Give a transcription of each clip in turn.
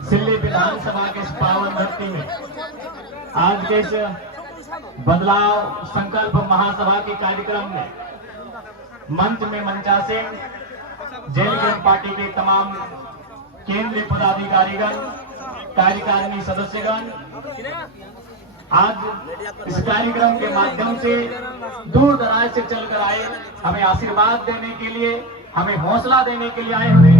सिल्ली विधानसभा के इस पावन धरती में आज के इस बदलाव संकल्प महासभा के कार्यक्रम में मंच में मंचासीन जेल पार्टी के तमाम केंद्रीय पदाधिकारीगण, कार्यकारिणी सदस्यगण आज इस कार्यक्रम के माध्यम से दूर दराज से चलकर आए, हमें आशीर्वाद देने के लिए, हमें हौसला देने के लिए आए हुए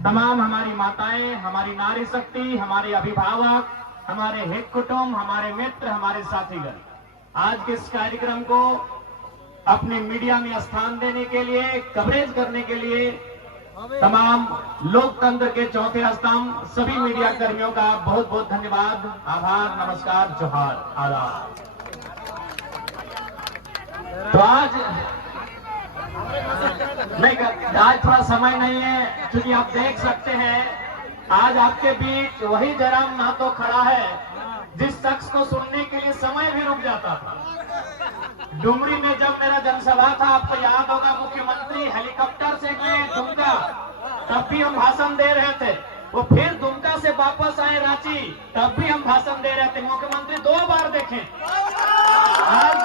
तमाम हमारी माताएं, हमारी नारी शक्ति, हमारे अभिभावक, हमारे हित कुटुंब, हमारे मित्र, हमारे साथीगण आज के इस कार्यक्रम को अपने मीडिया में स्थान देने के लिए, कवरेज करने के लिए तमाम लोकतंत्र के चौथे स्तंभ सभी मीडिया कर्मियों का बहुत बहुत धन्यवाद, आभार, नमस्कार, जोहार, आदाब। तो आज थोड़ा समय नहीं है, क्योंकि आप देख सकते हैं आज आपके बीच वही जयराम महतो खड़ा है जिस शख्स को सुनने के लिए समय भी रुक जाता था। डुमरी में जब मेरा जनसभा था, आपको याद होगा, मुख्यमंत्री हेलीकॉप्टर से गए दुमका, तब भी हम भाषण दे रहे थे। वो फिर दुमका से वापस आए रांची, तब भी हम भाषण दे रहे थे। मुख्यमंत्री 2 बार देखे। आज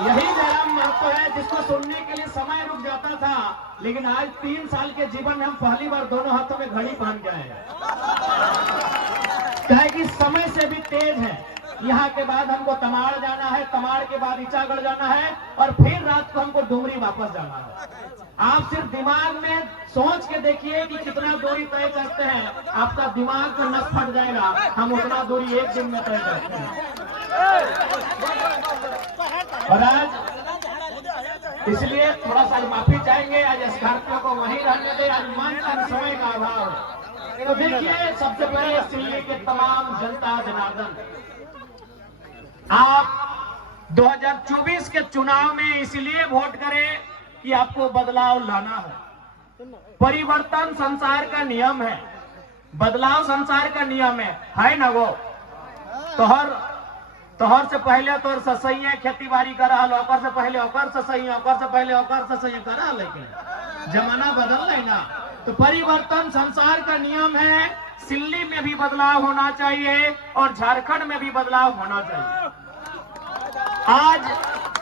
यही जयराम महतो है जिसको सुनने के लिए समय रुक जाता था, लेकिन आज 3 साल के जीवन में हम पहली बार दोनों हाथों में घड़ी पहन के आए हैं। कहे कि समय से भी तेज है। यहाँ के बाद हमको तमाड़ जाना है, तमाड़ के बाद ईचागढ़ जाना है, और फिर रात को हमको डुमरी वापस जाना है। आप सिर्फ दिमाग में सोच के देखिए कि कितना दूरी तय करते हैं, आपका दिमाग का नस फट जाएगा। हम उतना दूरी एक दिन में तय करते हैं। और आज इसलिए थोड़ा सा माफी चाहेंगे, आज स्कॉर्पियो को वहीं रहने दे, आज मंच और समय का अभाव है। तो देखिए, सबसे पहले सिल्ली के तमाम जनता जनार्दन, आप 2024 के चुनाव में इसलिए वोट करें कि आपको बदलाव लाना है। परिवर्तन संसार का नियम है, बदलाव संसार का नियम है ना। वो तोहर से पहले तोहर ससैया खेती बाड़ी कर रहा, ओकर से पहले ओकर ससैया, ओकर से पहले ओकर ससैया कर रहा, लेकिन जमाना बदल रहा ना। तो परिवर्तन संसार का नियम है। सिल्ली में भी बदलाव होना चाहिए और झारखंड में भी बदलाव होना चाहिए। आज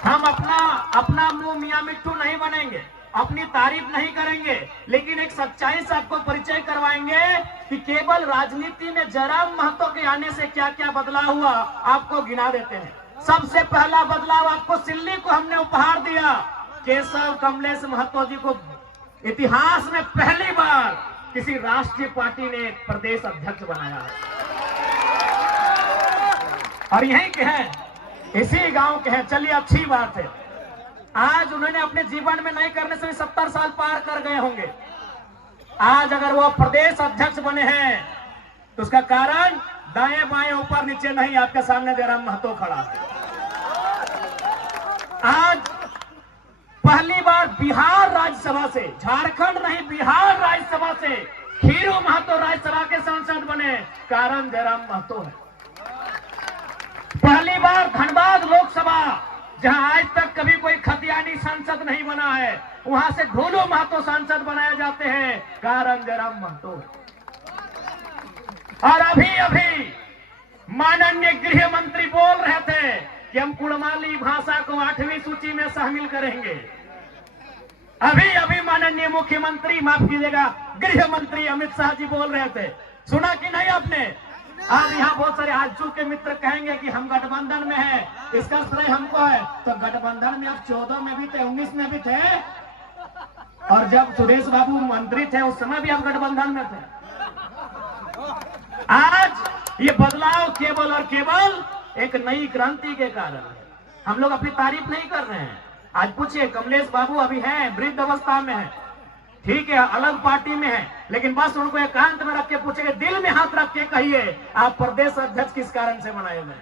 हम अपना मुंह मियां मिट्टू नहीं बनेंगे, अपनी तारीफ नहीं करेंगे, लेकिन एक सच्चाई से आपको परिचय करवाएंगे कि केवल राजनीति में जयराम महतो के आने से क्या क्या बदलाव हुआ, आपको गिना देते हैं। सबसे पहला बदलाव आपको सिल्ली को हमने उपहार दिया। केशव कमलेश महतो जी को इतिहास में पहली बार किसी राष्ट्रीय पार्टी ने प्रदेश अध्यक्ष बनाया है, और यहीं के हैं, इसी गांव के हैं। चलिए, अच्छी बात है। आज उन्होंने अपने जीवन में नहीं करने से 70 साल पार कर गए होंगे। आज अगर वो प्रदेश अध्यक्ष बने हैं तो उसका कारण दाएं बाएं ऊपर नीचे नहीं, आपके सामने जयराम महतो खड़ा है। आज पहली बार बिहार राज्यसभा से, झारखंड नहीं बिहार राज्यसभा से खीरू महतो राज्यसभा के सांसद बने, कारण जयराम महतो है। पहली बार धनबाद लोकसभा, जहां आज तक कभी कोई खतियानी सांसद नहीं बना है, वहां से ढोलू महतो सांसद बनाए जाते हैं, कारण जयराम महतो है। और अभी माननीय गृह मंत्री बोल रहे थे कि हम कुड़माली भाषा को 8वीं सूची में शामिल करेंगे। अभी माननीय मुख्यमंत्री, माफ कीजिएगा, गृह मंत्री अमित शाह जी बोल रहे थे, सुना कि नहीं आपने? आज यहाँ बहुत सारे आजू के मित्र कहेंगे कि हम गठबंधन में हैं, इसका श्रेय हमको है। तो गठबंधन में आप 14 में भी थे, 19 में भी थे, और जब सुरेश बाबू मंत्री थे उस समय भी आप गठबंधन में थे। आज ये बदलाव केवल और केवल एक नई क्रांति के कारण है। हम लोग अपनी तारीफ नहीं कर रहे हैं। आज पूछिए, कमलेश बाबू अभी हैं, वृद्ध अवस्था में है, ठीक है, अलग पार्टी में है, लेकिन बस उनको एकांत में रख के पूछेंगे, दिल में हाथ रख के कहिए, आप प्रदेश अध्यक्ष किस कारण से बनाए गए?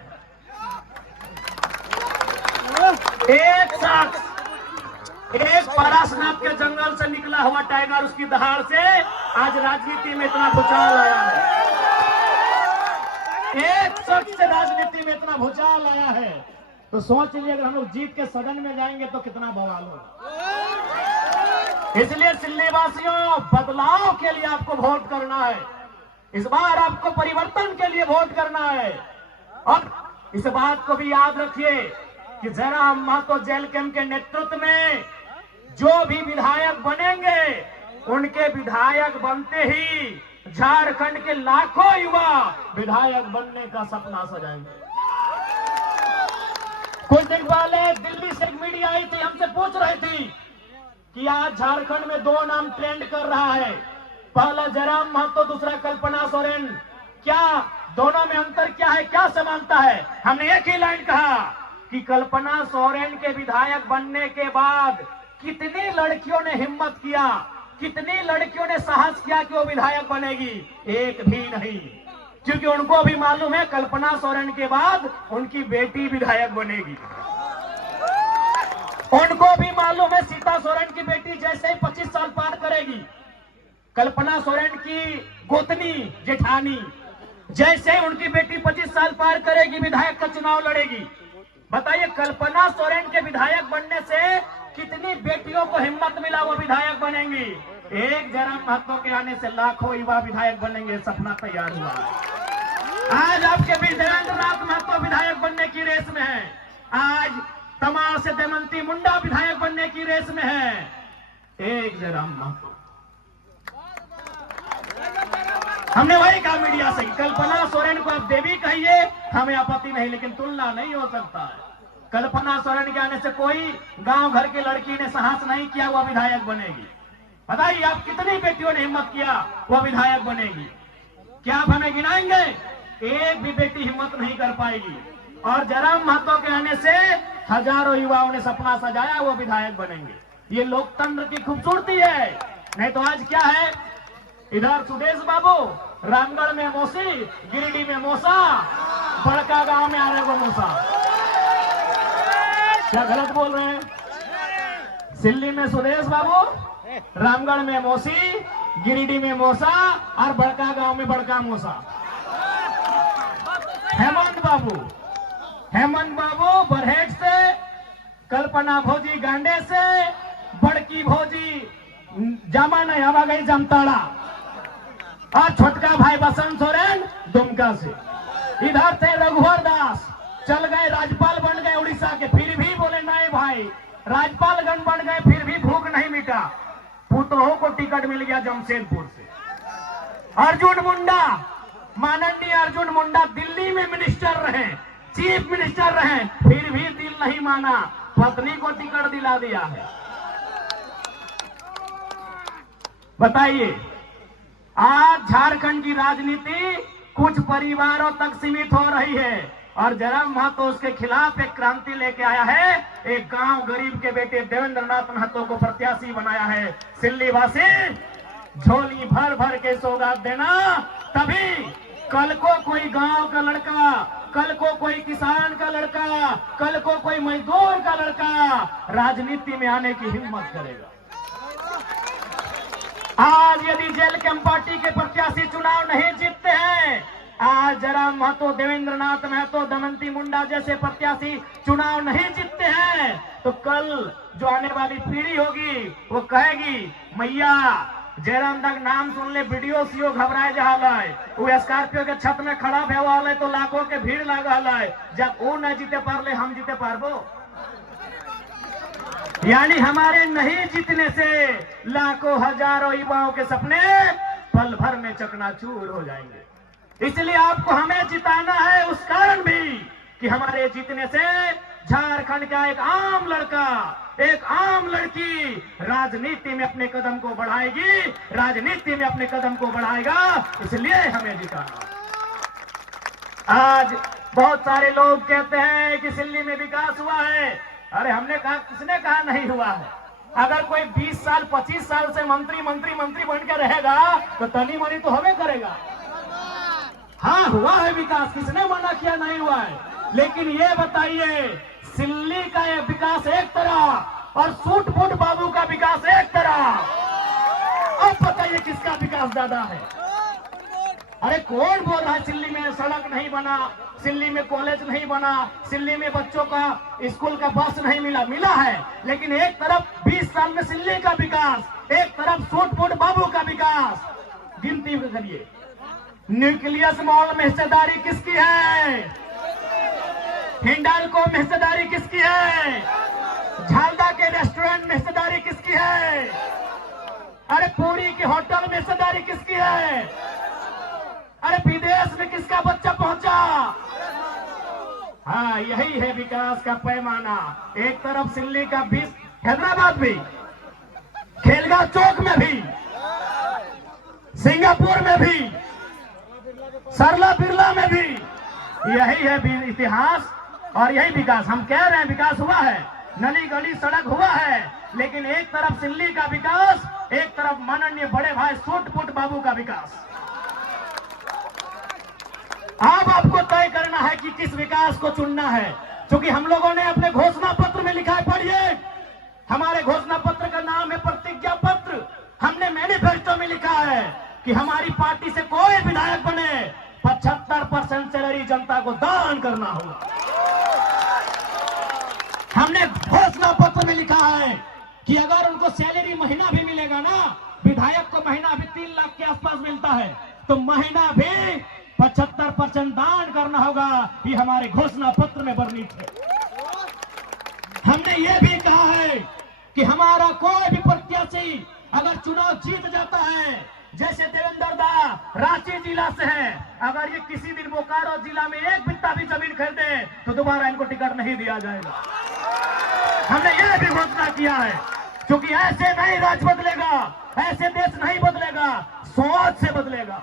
एक शख्स, एक पारसनाथ के जंगल से निकला हुआ टाइगर, उसकी दहाड़ से आज राजनीति में इतना भूचाल आया है। एक शख्स से राजनीति में इतना भूचाल आया है, तो सोच लीजिए, अगर हम लोग जीत के सदन में जाएंगे तो कितना बवाल होगा। इसलिए सिल्ली वासियों, बदलाव के लिए आपको वोट करना है। इस बार आपको परिवर्तन के लिए वोट करना है। और इस बात को भी याद रखिए कि जयराम महतो जेल कैंप के नेतृत्व में जो भी विधायक बनेंगे, उनके विधायक बनते ही झारखंड के लाखों युवा विधायक बनने का सपना सजाएंगे। कुछ दिन पहले दिल्ली से एक मीडिया आई थी, हमसे पूछ रही थी कि आज झारखंड में 2 नाम ट्रेंड कर रहा है, पहला जयराम महतो, दूसरा कल्पना सोरेन। क्या दोनों में अंतर क्या है, क्या समानता है? हमने एक ही लाइन कहा कि कल्पना सोरेन के विधायक बनने के बाद कितनी लड़कियों ने हिम्मत किया, कितनी लड़कियों ने साहस किया कि वो विधायक बनेगी? एक भी नहीं, क्योंकि उनको भी मालूम है कल्पना सोरेन के बाद उनकी बेटी विधायक बनेगी। उनको भी मालूम है सीता सोरेन की बेटी जैसे ही 25 साल पार करेगी, कल्पना सोरेन की गोतनी जेठानी जैसे ही उनकी बेटी 25 साल पार करेगी, विधायक का चुनाव लड़ेगी। बताइए, कल्पना सोरेन के विधायक बनने से कितनी बेटियों को हिम्मत मिला, वो विधायक बनेंगी। एक जयराम महतो के आने से लाखों युवा विधायक बनेंगे, सपना तैयार हुआ। आज आपके बीच देवेंद्र नाथ महतो विधायक बनने की रेस में है, आज तमाड़ से दमंती मुंडा विधायक बनने की रेस में है। एक जयराम महतो। हमने वही कहा मीडिया से, कल्पना सोरेन को आप देवी कहिए, हमें आपत्ति नहीं, लेकिन तुलना नहीं हो सकता है। कल्पना सोरेन के आने से कोई गांव घर की लड़की ने साहस नहीं किया वह विधायक बनेगी। बताइए, आप कितनी बेटियों ने हिम्मत किया वह विधायक बनेगी? क्या आप हमें गिनाएंगे? एक भी बेटी हिम्मत नहीं कर पाएगी। और जयराम महतो के आने से हजारों युवाओं ने सपना सजाया वो विधायक बनेंगे। ये लोकतंत्र की खूबसूरती है। नहीं तो आज क्या है, इधर सुदेश बाबू, रामगढ़ में मौसी, गिरिडीह में मौसा, बड़का गांव में आ रहे वो मौसा। क्या गलत बोल रहे हैं? सिल्ली में सुदेश बाबू, रामगढ़ में मौसी, गिरिडीह में मौसा और बड़का गांव में बड़का मौसा। हेमंत बाबू बरहेट से, कल्पना भौजी गांडे से, बड़की भौजी जामा नहीं हवा गई जमताड़ा, और छोटका भाई बसंत सोरेन दुमका से। इधर थे रघुवर दास, चल गए राज्यपाल बन गए उड़ीसा के, फिर भी बोले नहीं भाई, राज्यपालगण बन गए फिर भी भूख नहीं मिटा। पुतोह को टिकट मिल गया जमशेदपुर से। अर्जुन मुंडा, माननीय अर्जुन मुंडा दिल्ली में मिनिस्टर रहे, चीफ मिनिस्टर रहे, फिर भी दिल नहीं माना, पत्नी को टिकट दिला दिया है। बताइए, आज झारखंड की राजनीति कुछ परिवारों तक सीमित हो रही है और जयराम महतो उसके खिलाफ एक क्रांति लेके आया है। एक गांव गरीब के बेटे देवेंद्र नाथ महतो को प्रत्याशी बनाया है। सिल्ली वासी, झोली भर भर के सौगात देना, तभी कल को कोई गांव का लड़का, कल को कोई किसान का लड़का, कल को कोई मजदूर का लड़का राजनीति में आने की हिम्मत करेगा। आज यदि जेल कैंप पार्टी के प्रत्याशी चुनाव नहीं जीतते हैं, आज जयराम महतो, देवेंद्र नाथ महतो, दमंती मुंडा जैसे प्रत्याशी चुनाव नहीं जीतते हैं, तो कल जो आने वाली पीढ़ी होगी वो कहेगी, मैया जयराम तक नाम सुन ले वीडियो सीओ घबराए जहा है, वो स्कॉर्पियो के छत में खड़ा भेवा है तो लाखों के भीड़ लगल है, जब वो न जीते पारले हम जीते पारबो। यानी हमारे नहीं जीतने से लाखों हजारों युवाओं के सपने पल भर में चकनाचूर हो जाएंगे। इसलिए आपको हमें जिताना है, उस कारण भी कि हमारे जीतने से झारखंड का एक आम लड़का, एक आम लड़की राजनीति में अपने कदम को बढ़ाएगी, राजनीति में अपने कदम को बढ़ाएगा, इसलिए हमें जिताना। आज बहुत सारे लोग कहते हैं कि सिल्ली में विकास हुआ है। अरे हमने कहा, किसने कहा नहीं हुआ है? अगर कोई 20 साल 25 साल से मंत्री बन के रहेगा तो तनी मनी तो हमें करेगा। हाँ, हुआ है विकास, किसने मना किया नहीं हुआ है। लेकिन ये बताइए, सिल्ली का ये विकास एक तरह और सूट बूट बाबू का विकास एक तरह, अब बताइए किसका विकास ज्यादा है? अरे कौन बोल रहा है सिल्ली में सड़क नहीं बना, सिल्ली में कॉलेज नहीं बना, सिल्ली में बच्चों का स्कूल का बस नहीं मिला है। लेकिन एक तरफ 20 साल में सिल्ली का विकास, एक तरफ सूट बूट बाबू का विकास, गिनती करिए। न्यूक्लियस मॉल में हिस्सेदारी किसकी है? हिंडाल्को में हिस्सेदारी किसकी है? झालदा के रेस्टोरेंट में हिस्सेदारी किसकी है? अरे पुरी के होटल में हिस्सेदारी किसकी है? अरे विदेश में किसका बच्चा पहुंचा? हाँ, यही है विकास का पैमाना। एक तरफ सिल्ली का 20, हैदराबाद भी, खेलगांव चौक में भी, सिंगापुर में भी, सरला बिरला में भी, यही है इतिहास और यही विकास। हम कह रहे हैं विकास हुआ है, नली गली सड़क हुआ है, लेकिन एक तरफ सिल्ली का विकास, एक तरफ माननीय बड़े भाई सूट-पुट बाबू का विकास। अब आपको तय करना है कि किस विकास को चुनना है, क्योंकि हम लोगों ने अपने घोषणा पत्र में लिखा है, पढ़िए। हमारे घोषणा पत्र का नाम है प्रतिज्ञा पत्र। हमने मैनिफेस्टो में लिखा है कि हमारी पार्टी से कोई विधायक बने 75% सैलरी जनता को दान करना होगा। हमने घोषणा पत्र में लिखा है कि अगर उनको सैलरी महीना भी मिलेगा ना, विधायक को महीना भी 3 लाख के आसपास मिलता है, तो महीना भी 75% दान करना होगा। ये हमारे घोषणा पत्र में वर्णित है। हमने ये भी कहा है कि हमारा कोई भी प्रत्याशी अगर चुनाव जीत जाता है, जैसे देवेंद्र दा रांची जिला से है, अगर ये किसी दिन बोकारो जिला में 1 बित्ता भी जमीन खरीदे तो दोबारा इनको टिकट नहीं दिया जाएगा। हमने ये भी घोषणा किया है, क्योंकि ऐसे नहीं राज बदलेगा, ऐसे देश नहीं बदलेगा, सोच से बदलेगा।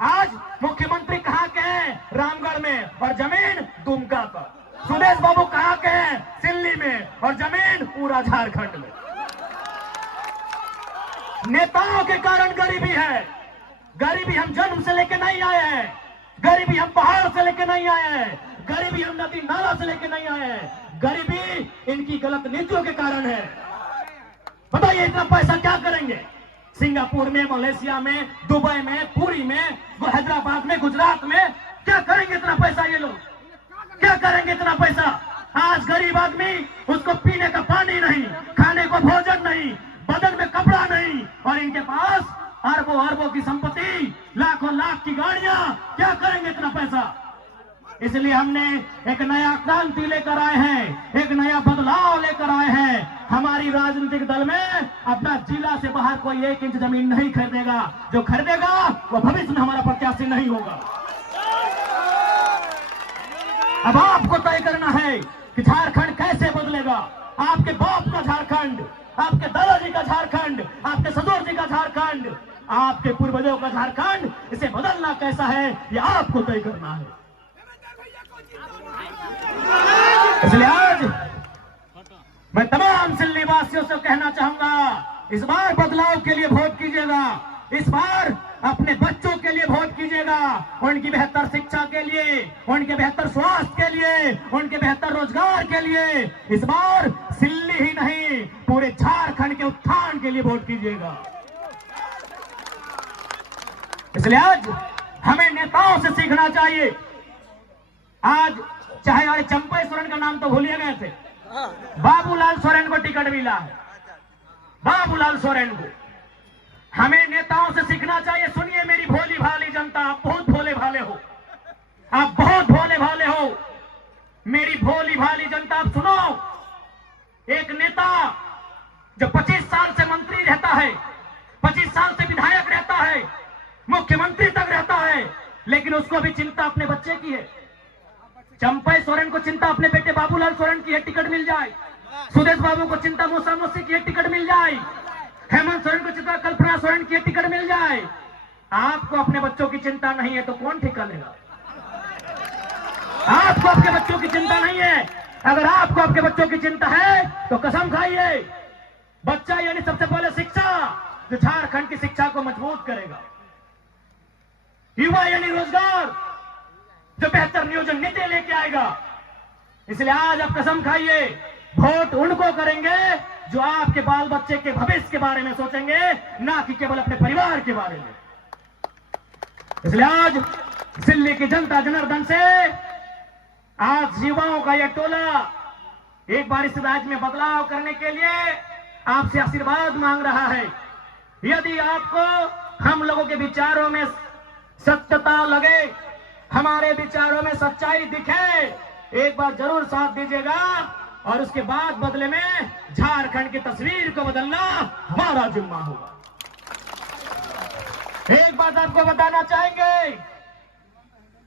आज मुख्यमंत्री कहाँ के हैं? रामगढ़ में, और जमीन दुमका पर। सुदेश बाबू कहाँ के हैं? सिल्ली में, और जमीन पूरा झारखंड में। नेताओं के कारण गरीबी है। गरीबी हम जन्म से लेके नहीं आए हैं, गरीबी हम पहाड़ से लेके नहीं आए हैं, गरीबी हम नदी नाला से लेके नहीं आए हैं। गरीबी इनकी गलत नीतियों के कारण है। बताइए इतना पैसा क्या करेंगे? सिंगापुर में, मलेशिया में, दुबई में, पुरी में, हैदराबाद में, गुजरात में क्या करेंगे इतना पैसा? ये लोग क्या करेंगे इतना पैसा? आज गरीब आदमी, उसको पीने का पानी नहीं, खाने को भोजन नहीं, बदन में कपड़ा नहीं, और इनके पास अरबों अरबों की संपत्ति, लाखों लाख की गाड़ियां। क्या करेंगे इतना पैसा? इसलिए हमने एक नया क्रांति लेकर आए हैं, एक नया बदलाव लेकर आए हैं। हमारी राजनीतिक दल में अपना जिला से बाहर कोई 1 इंच जमीन नहीं खरीदेगा। जो खरीदेगा वो भविष्य में हमारा प्रत्याशी नहीं होगा। अब आपको तय करना है कि झारखंड कैसे बदलेगा। आपके बाप का झारखंड, आपके दादाजी का झारखंड, आपके ससुर जी का झारखंड, आपके पूर्वजों का झारखंड, इसे बदलना कैसा है, ये आपको तय करना है। इसलिए आज मैं तमाम सिल्ली वासियों से कहना चाहूंगा, इस बार बदलाव के लिए वोट कीजिएगा। इस बार अपने बच्चों के लिए वोट कीजिएगा, उनकी बेहतर शिक्षा के लिए, उनके बेहतर स्वास्थ्य के लिए, उनके बेहतर रोजगार के लिए। इस बार सिल्ली ही नहीं, पूरे झारखंड के उत्थान के लिए वोट कीजिएगा। इसलिए आज हमें नेताओं से सीखना चाहिए। आज चाहे हमारे चंपई सोरेन का नाम तो भूलिए गए थे, बाबूलाल सोरेन को टिकट मिला है। बाबूलाल सोरेन को हमें नेताओं से सीखना चाहिए। सुनिए मेरी भोली भाली जनता, आप बहुत भोले भाले हो, आप बहुत भोले भाले हो। मेरी भोली भाली जनता, आप सुनो। एक नेता जो 25 साल से मंत्री रहता है, 25 साल से विधायक रहता है, मुख्यमंत्री तक रहता है, लेकिन उसको भी चिंता अपने बच्चे की है। चंपई सोरेन को चिंता अपने बेटे बाबूलाल सोरेन की है, टिकट मिल जाए। सुदेश बाबू को चिंता मौसा मौसी की है, टिकट मिल जाए। हेमंत सोरेन को चिंता कल्पना सोरेन की है, टिकट मिल जाए। आपको अपने बच्चों की चिंता नहीं है तो कौन ठिका लेगा? आपको आपके बच्चों की चिंता नहीं है। अगर आपको आपके बच्चों की चिंता है तो कसम खाइए, बच्चा यानी सबसे पहले शिक्षा, जो झारखंड की शिक्षा को मजबूत करेगा। युवा यानी रोजगार, जो बेहतर नियोजन नीति लेके आएगा। इसलिए आज आप कसम खाइए, वोट उनको करेंगे जो आपके बाल बच्चे के भविष्य के बारे में सोचेंगे, ना कि केवल अपने परिवार के बारे में। इसलिए आज दिल्ली की जनता जनार्दन से आज युवाओं का यह टोला एक बार इस राज्य में बदलाव करने के लिए आपसे आशीर्वाद मांग रहा है। यदि आपको हम लोगों के विचारों में सत्यता लगे, हमारे विचारों में सच्चाई दिखे, एक बार जरूर साथ दीजिएगा। और उसके बाद बदले में झारखंड की तस्वीर को बदलना हमारा जिम्मा होगा। एक बात आपको बताना चाहेंगे,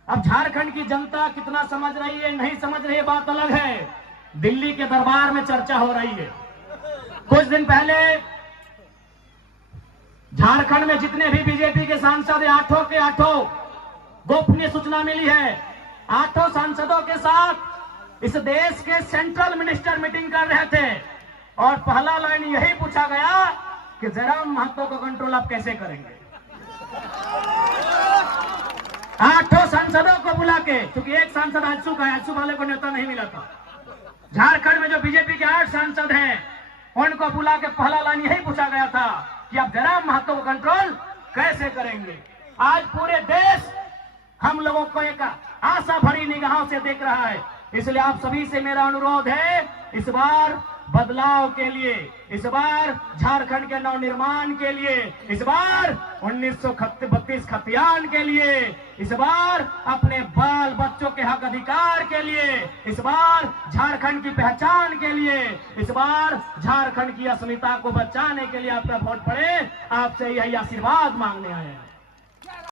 अब झारखंड की जनता कितना समझ रही है नहीं समझ रही है बात अलग है। दिल्ली के दरबार में चर्चा हो रही है। कुछ दिन पहले झारखंड में जितने भी बीजेपी के सांसद हैं, 8 के 8 गोपनीय सूचना मिली है। 8 सांसदों के साथ इस देश के सेंट्रल मिनिस्टर मीटिंग कर रहे थे और पहला लाइन यही पूछा गया कि जयराम महतो को कंट्रोल आप कैसे करेंगे। 8 सांसदों को बुला के, क्योंकि एक सांसद आजसू का, आजसू वाले को नेता नहीं मिला था। झारखंड में जो बीजेपी के 8 सांसद हैं उनको बुला के पहला लाइन यही पूछा गया था कि आप जयराम महतो को कंट्रोल कैसे करेंगे। आज पूरे देश हम लोगों को एक आशा भरी निगाहों से देख रहा है। इसलिए आप सभी से मेरा अनुरोध है, इस बार बदलाव के लिए, इस बार झारखंड के नवनिर्माण के लिए, इस बार 1932 खतियान के लिए, इस बार अपने बाल बच्चों के हक अधिकार के लिए, इस बार झारखंड की पहचान के लिए, इस बार झारखंड की अस्मिता को बचाने के लिए आपका वोट पड़े। आपसे यही आशीर्वाद मांगने आए हैं।